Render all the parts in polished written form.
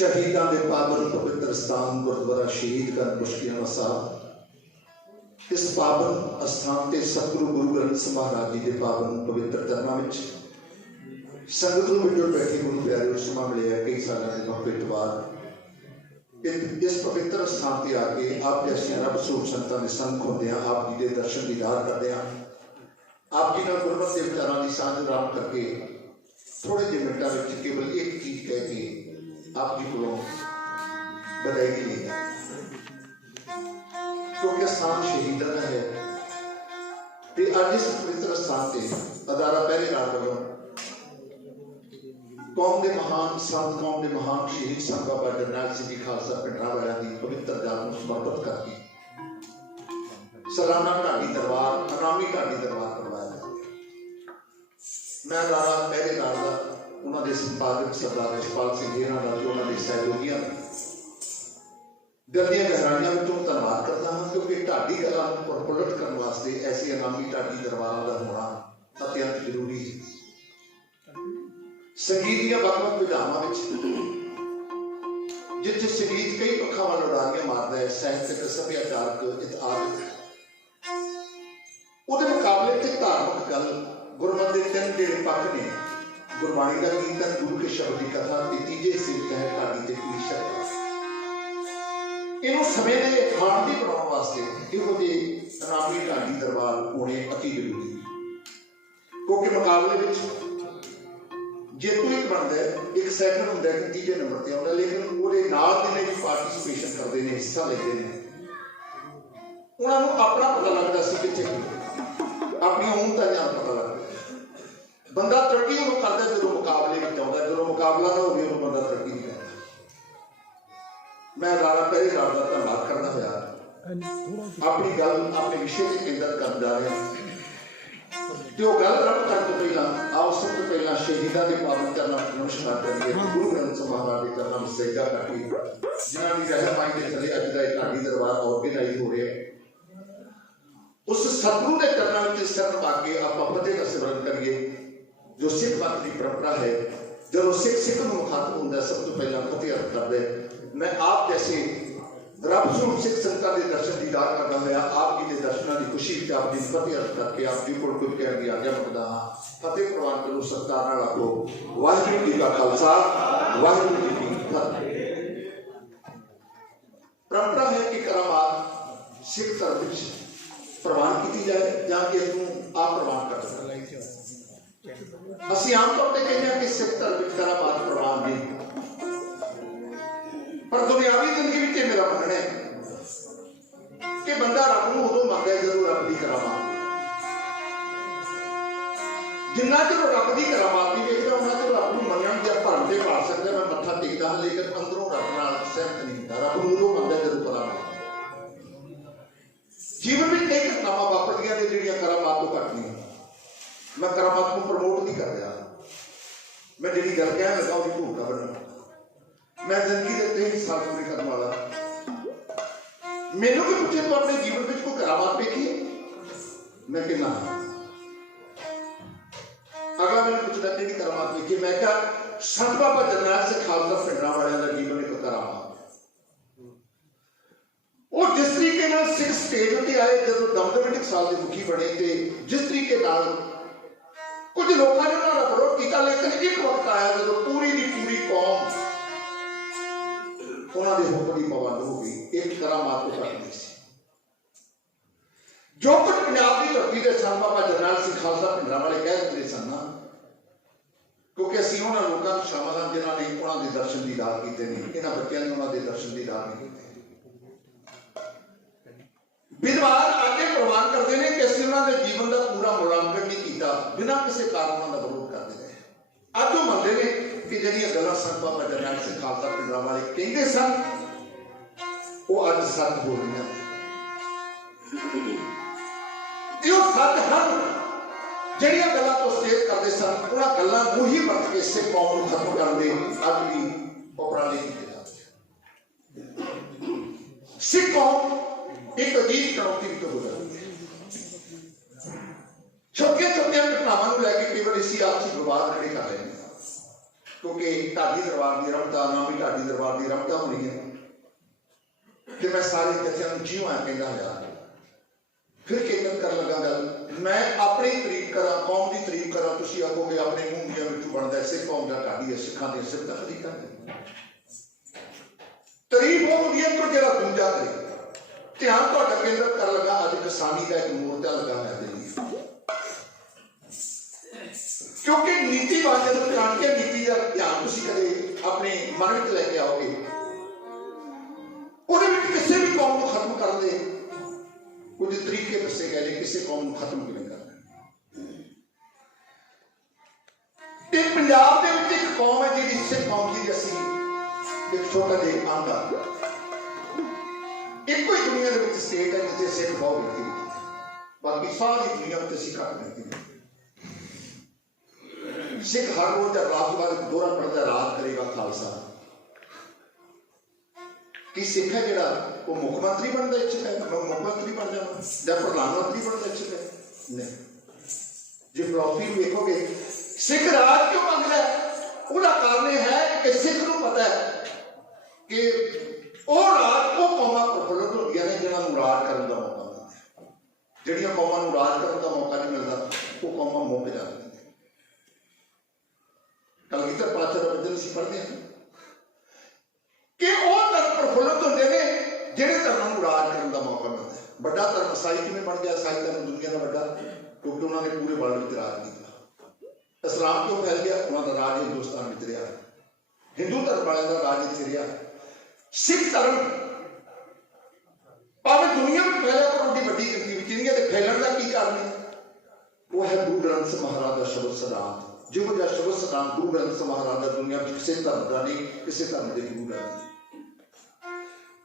शहीदों के पावन पवित्र स्थान गुरुद्वारा शहीदगंज मुश्कियाना साहब इस पावन स्थान से सतगुरु गुरु ग्रंथ साहिब महाराज जी के पावन पवित्र चरणों में संगत में बैठे गुरु प्यारे समा मिले है। कई साल के मोहब्बत बाद इस पवित्र स्थान पर आके आप जैसे रब सूर संतां के संग होंदे हैं, आप जी के दर्शन दीदार करते हैं, आप जी नाल गुरमत के विचारां की सांझ आराम करके थोड़े ਜਿਹੇ मिनटों में केवल एक चीज कह के आप जी को बधाई ली है, क्योंकि स्थान शहीदों का है। तो अज इस पवित्र स्थान से अदारा पहरेदार वालों कौम के महान संत कौम के महान शहीद संत बाबा जरनैल सिंह जी खालसा पिंडरावालियां की पवित्र जान को समर्पित करके सालाना ढाडी दरबार अनामी ढाडी दरबार करवाया जाता है। मैं अदारा पहरेदार का उन्होंने संपादक सरदार जसपाल सिंह जी उन्होंने सहयोगियों दिल दी गहराइयों में धन्यवाद करता हाँ, क्योंकि ढाडी गल्लां नूं प्रफुल्लित करने वास्ते ऐसी अनामी ढाडी दरबारों का होना अत्यंत जरूरी है। संगीत दी वख-वख विधावां विच जिथे संगीत कई पक्षां वाल उडारियां मारदा है, साहित्यक सभ्याचारक इतिहासक उहदे मुकाबले ते धार्मिक गल गुरमत के तीन ਜਿਹੜੇ पक्ष ने गुरबाणी का कीर्तन गुरु के शब्द की कथा तीजे सिर है ढाडी ते पीर शब्द इनू समय ने खान की बनाने वास्ते इहो जे अनामी ढाडी दरबार होने अति जरूरी है। क्योंकि मुकाबले में जेतू एक बनता है, एक सैकंड होंगे कि तीजे नंबर पर आता, लेकिन वो दिन भी पार्टिसिपेशन करते हैं, हिस्सा लेते हैं, उन्होंने अपना पता लगता है कितने अपनी ऊनता जान पता लगता है। बंदा तरक्की उन्होंने करता है जो मुकाबले में आता है, जो मुकाबला ना हो गया बंदा तरक्की नहीं करता। मैं अदारा पहरेदार का धन्यवाद करना होया अपनी गल अपने विषय से केंद्रित कर जा रहे हैं। तो गल रब करने तो पहला आओ सब तो पहला शहीदों के पावन करना नमस्कार करिए, गुरु ग्रंथ साहिब महाराज के करना सजदा करके जिन्होंने रहनुमाई के थले अज का ढाडी दरबार ऑर्गेनाइज हो रहा है, उस सतगुरु के करना में सिर पा के आप फतेह का सिमरन करिए। जो सिख मत की परंपरा है, जब सिख सिख को मुखातब होता सब तो पहला फतेह अर्थ कर दे। मैं आप जैसे रब स्वरूप सिख संतां के दर्शन दीदार करना होया आप जी के दर्शनों की खुशी में आप जी फतेह अर्थ करके आप जी को कुछ कहने की आज्ञा मंगदा हाँ। फतेह प्रवान करो सरकार नाल आखो वाहिगुरू जी का खालसा वाहिगुरू जी की फतेह। परंपरा है कि करामात सिख धर्म में प्रवान की जाए या कि इसको आप प्रवान कर सकते। ਅਸੀਂ आम तौर पर कहते हैं कि सिख धर्म में करामात प्रवान नहीं, पर दुनियावी जिंदगी में मेरा मनना है कि बंदा रब नूं उदों मंगदा है जदों रब की करामात जिन्ना चਿਰ रब की करामात नहीं देखदा उन्ना चਿਰ रब नूं मनण दी भरम ते पा सकदा। मैं मत्था टेकदा हाँ, लेकिन अंदरों रब नाल सहमत नहीं होंदा। रब नूं उदों मंगदा जदों करामात जीवन में कई घटनावां वापरदियां ने जिहड़ियां करामात तो घट नहीं। मैं करामात को प्रमोट नहीं कर रहा, मैं जी गल कह लगा उसकी भूमिका बनना। मैं जिंदगी के 23 साल पूरे करने वाला, मैनू भी पूछे तो अपने जीवन में कोई करामात देखी, मैं कहना अगला मैंने पूछना कि करामात देखी, मैं क्या संत बाबा जरनैल सिंह खालसा पिंडरावालियां का जीवन एक करामात और जिस तरीके नाल सिख स्टेज पर आए जब दमदम 1 साल के मुखी बने थे, जिस तरीके नाल कुछ लोगों ने उन्होंने विरोध किया, लेकिन एक वक्त आया जो पूरी की पूरी कौम उन्होंने हुक्म की पाबंद हो गई, एक करामात को करनी सी। जो कुछ पंजाब की धरती के सन बाबा जरनैल सिंह खालसा पिंडरावाले कह दिंदे सन, क्योंकि असीं उन्होंने लोगों में शामिल हाँ जिन्होंने उन्होंने दर्शन दीदार किए नहीं, इन्होंने बच्चों ने उन्होंने दर्शन दीदार नहीं किए। विद्वान आगे प्रमाण करते हैं कि असं उन्होंने जीवन का पूरा मूल्यांकन नहीं किया, बिना किसी कारण उन्होंने विरोध करते रहे। अब वो मानते हैं कि जिहड़ियां गल्लां संत बाबा जरनैल सिंह खालसा पिंडरावाले कहते सन वो अज सच हो रही हैं। जो सच हन जिहड़ियां गल्लां तो स्टेज करते सन उन्हां गल्लां नूं ही वरत के सिख कौम नूं खत्म करन दे अज भी उपराले कीते जांदे हैं। सिख कौम एक अजीब चुनौती तो गुजर रही है। छोटिया छोटिया घटनावां नूं लैके कई बार इसी आपसी विवाद खड़े कर रहे हैं। क्योंकि ढाडी दरबार की रमता ना भी ढाडी दरबार की रमता होनी है। तो मैं सारे जत्थियां नूं जिउं कहंदा होया फिर केंद्र कर लगा गल, मैं अपनी तारीफ करा, कौम की तारीफ करा, तुसीं आखोगे अपने मूँह ਦੀਆਂ ਵਿੱਚੋਂ ਬਣਦਾ सिख कौम का ढाडी है, सिखां दी सिर तक नहीं करते। तारीफ वो होंदी है तो जिहड़ा दूजा करे। ध्यान तुहाडा केंद्र कर लगा अज किसानी का एक मोर्चा लगा है दिल्ली, क्योंकि नीति वाले जब जान के नीति का ध्यान तुसीं कदे अपने मन में लैके आओगे, ਉਹਦੇ ਵਿੱਚ ਕਿਸੇ भी कौम को खत्म कर दे कुछ तरीके दसे गए ने किसी कौम को खत्म किवें करना। ते पंजाब दे विच एक कौम है जिहड़ी सिख कौम दी असीं एक छोटा जिहा अंग आ, ਇੱਕੋ ਹੀ दुनिया दे विच स्टेट है जिथे सिख बहुत गिनती है, बाकी सारी दुनिया में असीं घट गिनती है। सिख हर रोज अरदास बाद दोहरा पढ़दा राज करेगा खालसा। कि सिख है जिहड़ा वो मुख्यमंत्री बनता इच्छुक है, मैं मुख्यमंत्री बन जावां या प्रधानमंत्री बनता इच्छुक है नहीं। जो फिलोसफी देखोगे सिख राज क्यों मंगदा है, उसका कारण यह है कि सिख नूं पता है कि वो राज वो कौमां प्रफुल्लित होंदियां ने जिन्हां नूं राज करन दा मौका मिलदा, जिहड़ियां कौमां नूं राज करन दा मौका नहीं मिलदा वो कौमां मुक जांदियां। कलगीधर पातशाह दा बचन असीं पढ़दे हां कि वो धर्म प्रफुल्लित होंदे ने जिहड़े धर्मां नूं राज करन दा मौका मिलदा है। बड़ा धर्म ईसाई किवें बन गया, ईसाई धर्म दुनिया दा वड्डा क्योंकि उन्होंने पूरे वर्ल्ड विच राज किया। इस्लाम क्यों फैल गया, उन्होंने राज हिंदुस्तान विच रहा, हिंदू धर्म वाले का राज इत्थे रहा। सिख धर्म भावें दुनिया में फैलिया पर उनकी वड्डी गिनती विच नहीं है, ते फैलण दा की कारण है, वो है गुरु ग्रंथ साहिब महाराज का शब्द सिद्धांत। जिहो जिहा शब्द सिद्धांत गुरु ग्रंथ साहिब महाराज का दुनिया में किसी धर्म का नहीं, किसी धर्म के गुरु का नहीं।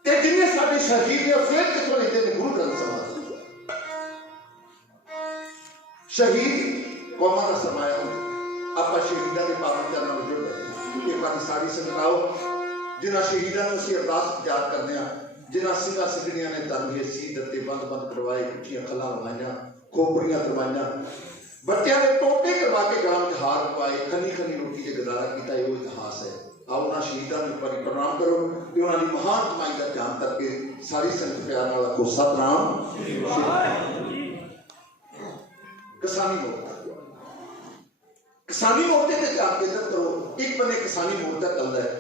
ते जिन्ने साडे शहीद ने फिर किथों लेते हैं गुरु ग्रंथ साहिब महाराज। शहीद कौमां दा सरमाया होंदा, आपां शहीदां दे पावन चरणां विच जुड़ गए। एक बार सारी संगत आओ जिन्हां शहीदां नूं असीं अरदास याद करदे हां, जिन्हां सिंघां सिगड़ियां ने धर्म हेसी दत्ते बंद बंद करवाए, कुठियां खल्लां लवाइयां, खोपड़ियां करवाइयां, बच्चों ने टोटे करवा के गलां में हार पवाए, खनी खनी रोटी से गुजारा किया, वो इतिहास है। आओ उन्होंने शहीदों को एक बार प्रणाम करो कि उन्होंने महान कमाई का ध्यान करके सारी संगत प्यार नाल आखो सतनाम। किसानी मोर्चा, किसानी मोर्चे ते ध्यान केंद्रित करो। एक बन्ने किसानी मोर्चा चलता है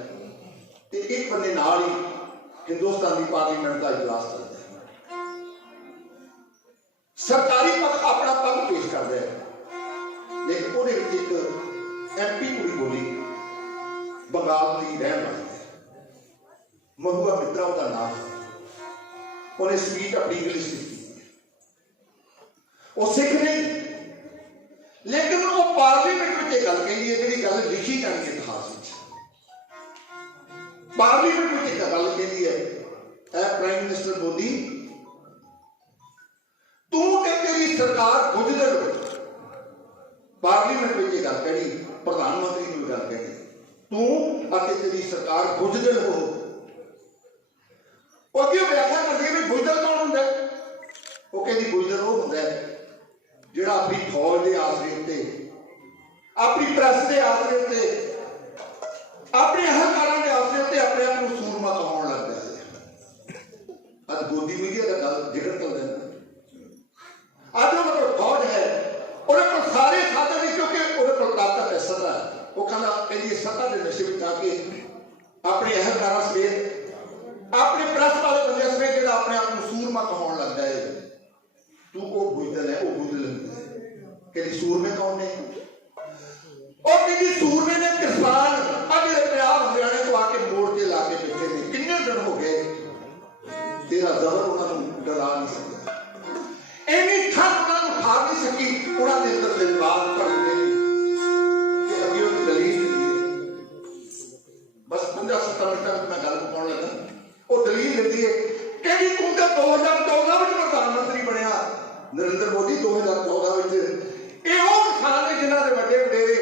ते एक बन्ने नाल ही हिंदुस्तान की पार्लीमेंट का इजलास चलता है। सरकारी पक्ष अपना पक्ष पेश करता है, लेकिन वो एक MP कुड़ी बोली बंगाल की रहन वाली है, महुआ मित्रा उसका नाम है। उन्हें स्पीच अपनी इंग्लिश में की, वो सिख नहीं, लेकिन वो पार्लीमेंट में गल कही है जी गल लिखी जानी है इतिहास में। पार्लीमेंट में एक गल कही है, प्राइम मिनिस्टर मोदी तू ते तेरी सरकार बुझदड़ हो। पार्लीमेंट में गल कही, प्रधानमंत्री ने गल कही, तू अते तेरी सरकार बुझदड़ हो। अगे व्याख्या करती है बुझदड़ कौन होंदा है? वो कहती बुझदड़ वो होंदा है जिहड़ा अपनी फौज के आसरे उत्ते, अपनी प्रेस के आसरे उत्ते, अपने अहलकारां के आसरे उत्ते अपने आप को सूरमा कहाउण लग पिया है। अज गोदी मीडिया का गल जिक्र कर देना, अज वो फौज है, उन्हें सारे साधन नहीं, क्योंकि उन्हें ताकत है, सत्ता है। वो कहना कहती सत्ता के नशे में आके अपने अहलकारां समेत अपने प्रेस वाले बंदे समेत जो अपने आप को सूरमा कहाउण लगता है, तू वो बुझदड़ है, वो बुझदड़ कहती सूरमे कौन ने? और कहती सूरमे ने किसान अज पंजाब हरियाणे को आके मोर्चे ला के बैठे ने, कितने दिन हो गए, तेरा जबर उन्होंने डरा नहीं सकता, इन्नी ठंड उन्होंने खा नहीं सकी, उन्होंने अंदर जज्बात भरते कि अभी वो दलील दी है। बस 15-17 मिनट मैं गल मुकाउण लगा, वो दलील दी है कहती तू तो 2014 में प्रधानमंत्री बनया नरेंद्र मोदी, 2014 में ये वो किसान ने जिन्होंने वड्डे वडेरे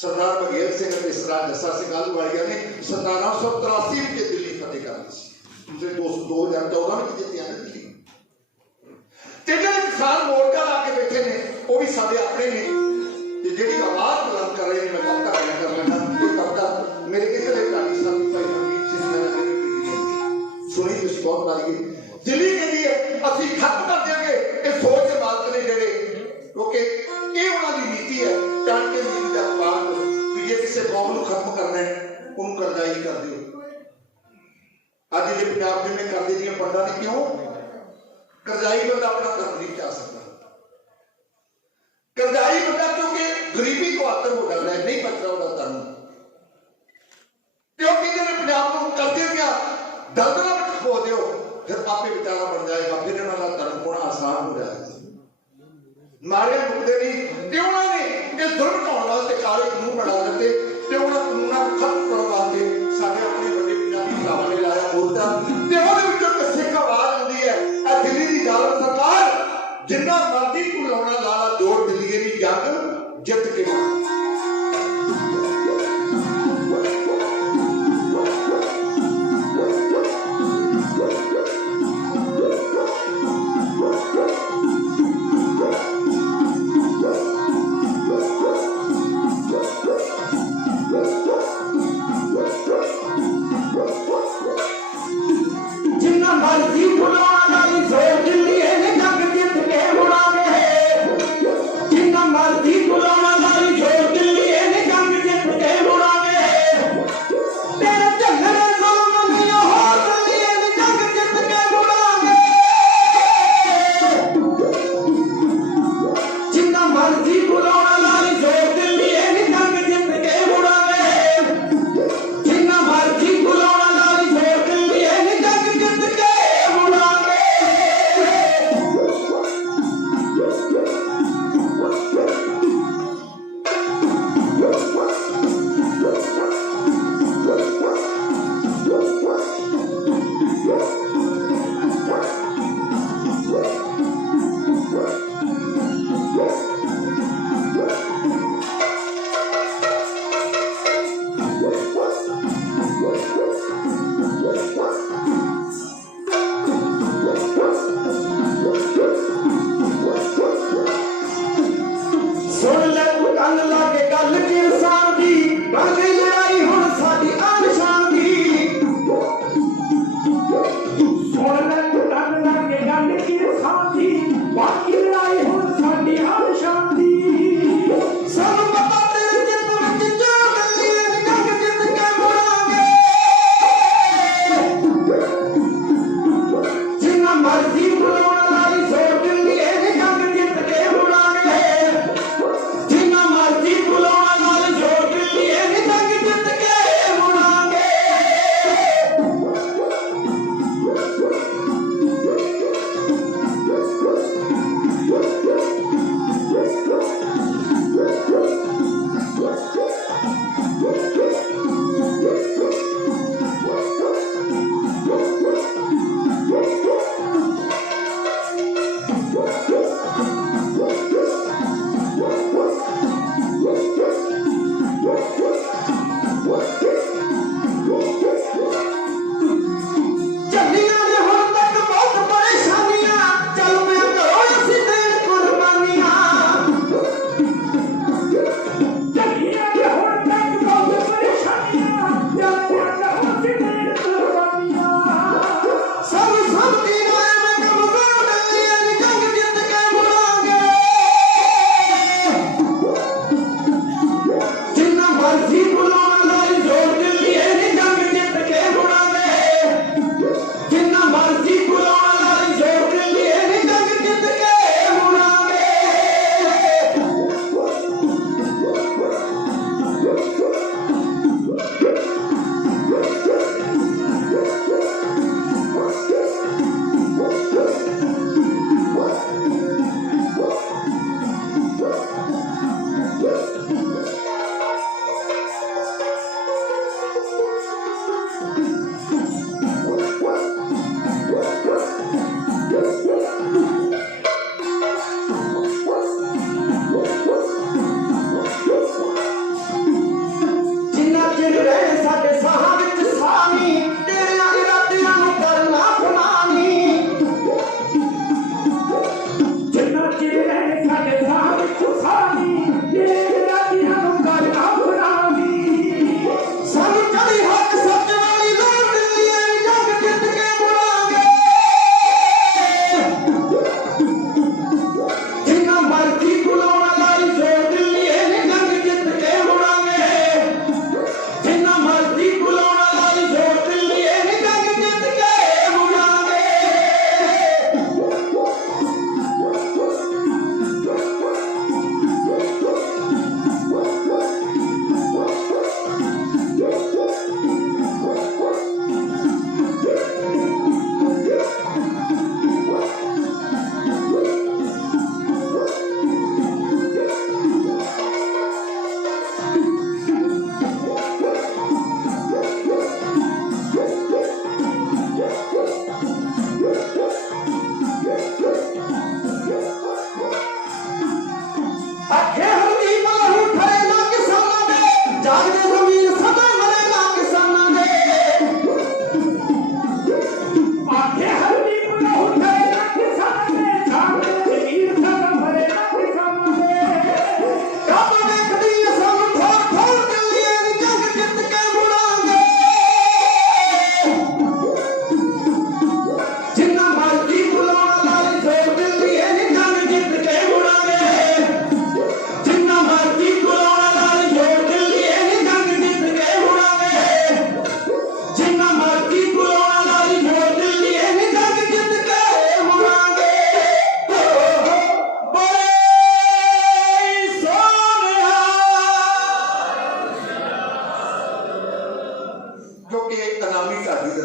सरदार बघेल सिंह और सरदार जस्सा सिंह आलूवालिया ने 1783 में दिल्ली फतेह कर दी सी, दूसरे 2014 में जितनी है दिल्ली। जिहड़े किसान मोर्चा ला के बैठे ने वो भी साडे अपने ने, जिहड़ी आवाज बुलंद कर रहे हैं, मैं वक्ता कर लेना ਉਹਨੂੰ ਕਰਜ਼ਾਈ ਕਰ ਦਿਓ। ਅੱਜ ਦੇ ਪੰਜਾਬ ਜਿਵੇਂ ਕਰਦੇ ਦੀਆਂ ਪੰਡਾਂ ਨੇ, ਕਿਉਂ? ਕਰਜ਼ਾਈ ਬੰਦਾ ਆਪਣਾ ਧਰਮ ਨਹੀਂ ਬਚਾ ਸਕਦਾ। ਕਰਜ਼ਾਈ ਬੰਦਾ ਕਿਉਂਕਿ ਗਰੀਬੀ ਤੋਂ ਆਤਮ ਹੋ ਜਾਂਦਾ ਹੈ, ਨਹੀਂ ਬਚਦਾ ਉਹਦਾ ਧਰਮ। ਕਿਉਂਕਿ ਜਿਹੜੇ ਪੰਜਾਬ ਨੂੰ ਕਰਜ਼ੇ ਦੀਆਂ ਦਲਦਲਾਂ ਵਿੱਚ ਖੋ ਦਿਓ, ਫਿਰ ਆਪੇ ਵਿਚਾਰਾ ਬਣ ਜਾਏਗਾ, ਫਿਰ ਇਹਨਾਂ ਦਾ ਧਰਮ ਹੋਣਾ ਆਸਾਨ ਹੋ ਜਾਏਗਾ। ਮਾਰੇ ਮੁੱਕਦੇ ਨਹੀਂ ਤੇ ਉਹਨਾਂ ਨੇ ਇਹ ਜ਼ੁਲਮ ਢਾਉਣ ਵਾਸਤੇ ਕਾਲੇ ਕਾਨੂੰਨ ਬਣਾ ਦਿੱਤੇ ਤੇ ਉਹਨਾਂ ਕਾਨੂੰਨਾਂ ਨੂੰ ਖਤਮ ਕਰਨ ਵਾਸਤੇ ਸਾਡੇ ਆਪਣੇ ਵੱਡੇ ਪੰਜਾਬੀ ਭਰਾਵਾਂ ਨੇ ਲਾਇਆ ਮੋਰਚਾ। ਤੇ ਉਹਦੇ ਵਿੱਚੋਂ ਇੱਕ ਸਿੱਖ ਆਵਾਜ਼ ਆਉਂਦੀ ਹੈ, ਇਹ ਦਿੱਲੀ ਦੀ ਜ਼ਾਲਮ ਸਰਕਾਰ ਜਿੰਨਾ ਮਰਜ਼ੀ ਤੂੰ ਲਾਉਣਾ ਲਾਲਾ ਜੋੜ ਦਿੱਲੀ ਦੀ ਜੰਗ ਜਿੱਤ ਕੇ जिन्ना मर्जी बुलाना नाल जोड़ दिल्ली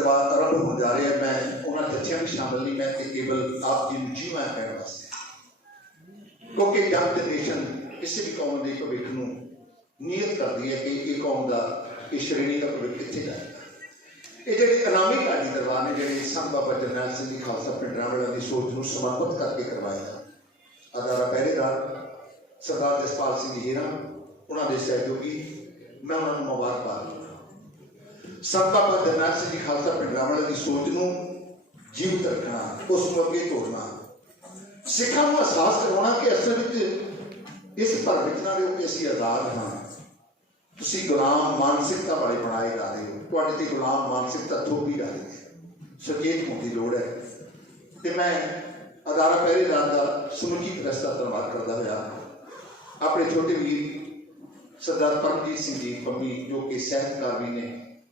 दरबार आरंभ हो जा रहा है, मैं उन्होंने जत्थियां भी शामिल नहीं, मैं केवल आप जी जी मैं कहने वास्ते, क्योंकि यंग जनरेशन किसी भी कौम के भविख को नीयत करती है कि ये कौम का ये श्रेणी का भविख कितने जाएगा। ये जो इनामी ढाडी दरबार ने जो संत बाबा जरनैल सिंह जी खालसा पिंडरां की सोच को समर्पित करके करवाया। अदारा पहरेदार सरदार जसपाल सिंह हीरा उन्होंने सहयोगी, मैं उन्होंने मुबारकबाद देना। संत बाबा जरनैल सिंह जी खालसा पिंडरां की सोच को जीवित रखना, उसको अगे तोड़ना, सिखा को एहसास करवाना कि असल में इस भरम ना रहो कि असीं आजाद हाँ, तुसीं गुलाम मानसिकता वाले बनाए जा रहे हो, तुहाडे ते गुलाम मानसिकता थोपी जा रही है। सचेत होने की लोड़ है। तो मैं अदारा पहरेदार का समूची प्रेस का धन्यवाद करता हुआ अपने छोटे वीर सरदार परमजीत सिंह जी पंमी, जो कि साहित्यकार भी ने,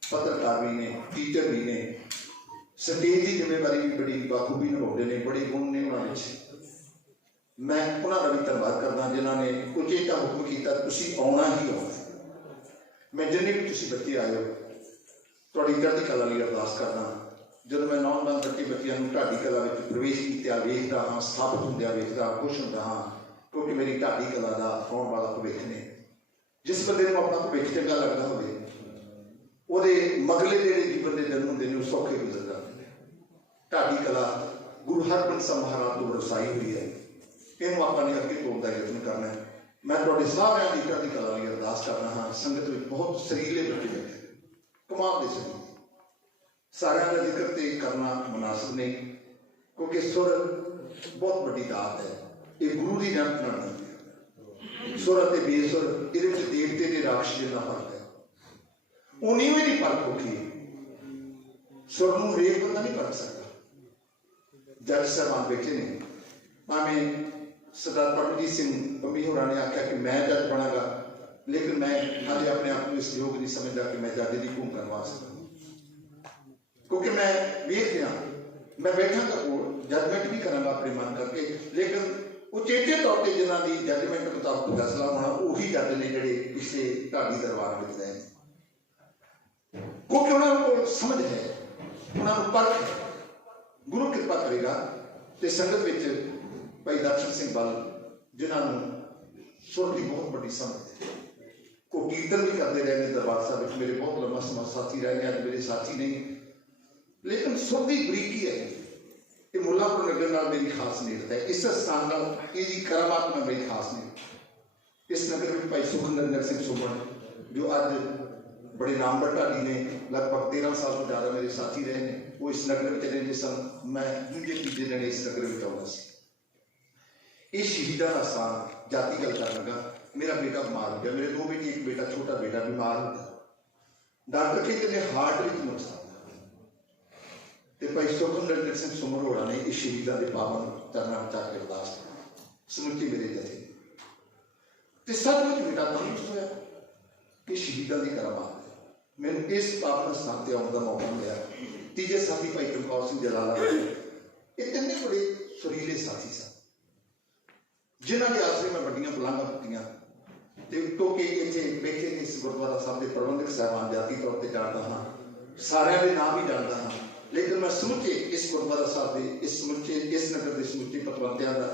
पत्रकार भी ने, टीचर भी ने, स्टेज की जिम्मेवारी भी बड़ी बाखूबी निभाते हैं, बड़े गुण ने उन्होंने। मैं उन्होंने भी धन्यवाद करना जिन्होंने उचेचा हुक्म किया तुसीं आना ही आना। मैं जिन्ने भी तुसीं बच्चे आए हो तुहाडी चढ़दी कला लई अरदास करना। जब मैं नौजवान बच्चों ढाडी कला में प्रवेश किया वेखता हाँ, स्थापित होंदे वेखता खुश होंदा हाँ, क्योंकि मेरी ढाडी कला का आने वाला भविख ने जिस बंदे को अपना भविख चंगा लगता हो मगले जो जीवन के दिन होंगे ने सौखे गुजर जाते हैं। ढाडी कला गुरु हरगोबिंद साहब महाराज को वरसाई हुई है, इनू आपने अगे तोड़ने का यत्न करना है। मैं तुहाडे सारिਆਂ ਦੀ चढ़दी कला लई अरदास करना हाँ। संगत में बहुत सरीले बच्चे बैठे, कमाल के सरीले, सारिਆਂ का जिक्र तो करना मुनासिब नहीं, क्योंकि सुर बहुत बड़ी दात है, ये गुरु की रहमत नाल मिलदी है। सुर और बेसुर ये देवते के राक्षस जितना फर्क है। उन्हीं में नहीं फर्क होगी, सुर को हरेक बंदा नहीं फर्क सकता। जज साहबान बैठे ने, भावें सरदार परमजीत सिंह पंमी होरां ने आख्या कि मैं जज बनागा, लेकिन मैं हाले अपने आप को इस योग नहीं समझता कि मैं जज की भूमिका निभा सकता, क्योंकि मैं वेख रहा मैं बैठा जजमेंट भी करांगा अपने मन करके, लेकिन उचेचे तौर पर जिन्हों की जजमेंट मुताबिक फैसला होना उही जज ने जिहड़े पिछले ढाडी दरबार में रहे, क्योंकि उन्होंने समझ है, उन्होंने परख है। गुरु कृपा करेगा तो संगत में भाई दर्शन सिंह बल जिन्होंने सुर की बहुत बड़ी समझ है, को कीर्तन भी करते रहे दरबार साहब, मेरे बहुत लंबा समय साथी रहे, अज मेरे साथी नहीं, लेकिन सुर की बरीकी है कि मुल्लापुर नगर नाल मेरी खास नेड़त है। इस स्थान नाल इसकी करामात में मेरी खास नेड़त। इस नगर में भाई सुखनंदन सिंह सुमन जो अज बड़े नामवर ढाडी ने, लगभग 13 साल तो ज़्यादा मेरे साथी रहे हैं, वो इस नगर में रहते सन। मैं दूजे तीजे दिन इस नगर में आउंदा सी। ये शहीदा का स्थान जाति गल कर लगा, मेरा बेटा बीमार हो गया, मेरे 2 बेटे, एक बेटा छोटा बेटा बीमार हो गया, डॉक्टर कहते हैं हार्ट में नुकसान। तो भाई सुखनंदन सिंह सुमन होरां ने इस शहीदा के पावन चरणों में जाके अरदास समूचे मेरे जथे तो सचमुच बेटा तंदुरुस्त होया कि शहीदा की करामात मैंने इस पावन स्थान से आने का मौका मिला। तीजे साथी भाई चमकौर सिंह जलाला, ये तिने बड़े सुरीले साथी सन जिन्होंने आसरे मैं बड़िया बुलंदा पुटियां, क्योंकि इतने बैठे ने इस गुरुद्वारा साहब के प्रबंधक साहबान जाती तौर पर जानता हाँ, सारे के नाम ही जानता हाँ, लेकिन मैं समुचे इस गुरुद्वारा साहब के इस समुचे इस नगर के समुचे पतवंतियां का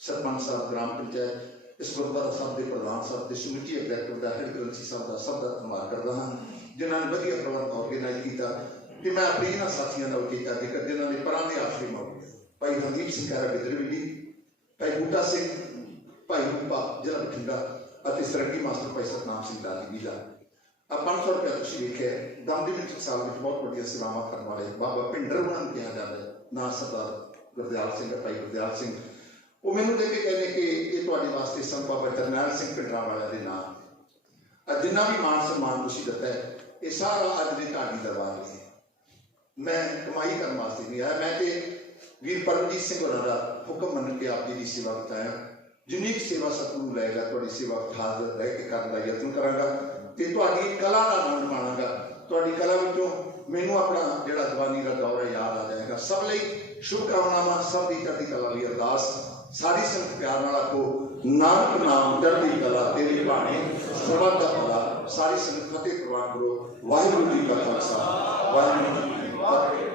सरपंच साहब, ग्राम पंचायत, इस गुरुद्वारा साहब के प्रधान साहब के समुची एग्जैक्टिव का, हेड ग्रंथी साहब का सब का धन्यवाद करता हाँ, जिन्होंने वधिया प्रबंध ऑर्गेनाइज किया। कि मैं अपने इन्होंने साथियों का उचेचा जिक्र जिन्होंने पराने आश्रय में भाई हरदीप सिंह खैरा बिदरविली, भाई बूटा सिंह, भाई रूपा जिला बठिंडा और सरंगी मास्टर भाई सतनाम सिंह लाली बीला। अब 500 रुपया तुम वेखे दमदमी साल में बहुत बड़िया सेवावां करने वाले बाबा भिंडर उन्होंने कहा जाता है, ना सरदार गुरदयाल सिंह भाई गुरदयाल सिंह, वो मैंने देख के कहने कि ये तुहाडे वास्ते संत बाबा जरनैल सिंह पिंडरां वालियां दे नाम जिन्ना भी मान सम्मान तुसीं दिता है ये सारा अज दे ढाडी दरबार है। मैं कमाई करने वास्ते नहीं आया, मैं तो वीर परमजीत सिंह होरां दा हुक्म मन के आप जी की सेवा बताया, जिन्नी भी सेवा सतगुरु लएगा तुहाडी सेवा हाज़र रह के करने का यत्न करांगा ते तुहाडी कला दा आनंद माणांगा। तुहाडी कला विचों मैनूं अपना जिहड़ा जवानी का दौर है याद आ जाएगा। सब लई शुभकामनावां, सब दी चढ़दी कला लई अरदास। सारी संगत प्यार नाल आखो नानक नाम चढ़दी कला तेरी बाणी सर्वदा भला। सारी संगत फतेह प्रवान करो। वाहिगुरू जी का खालसा वाहिगुरू जी की फतेह। ਵਾਹਿਗੁਰੂ।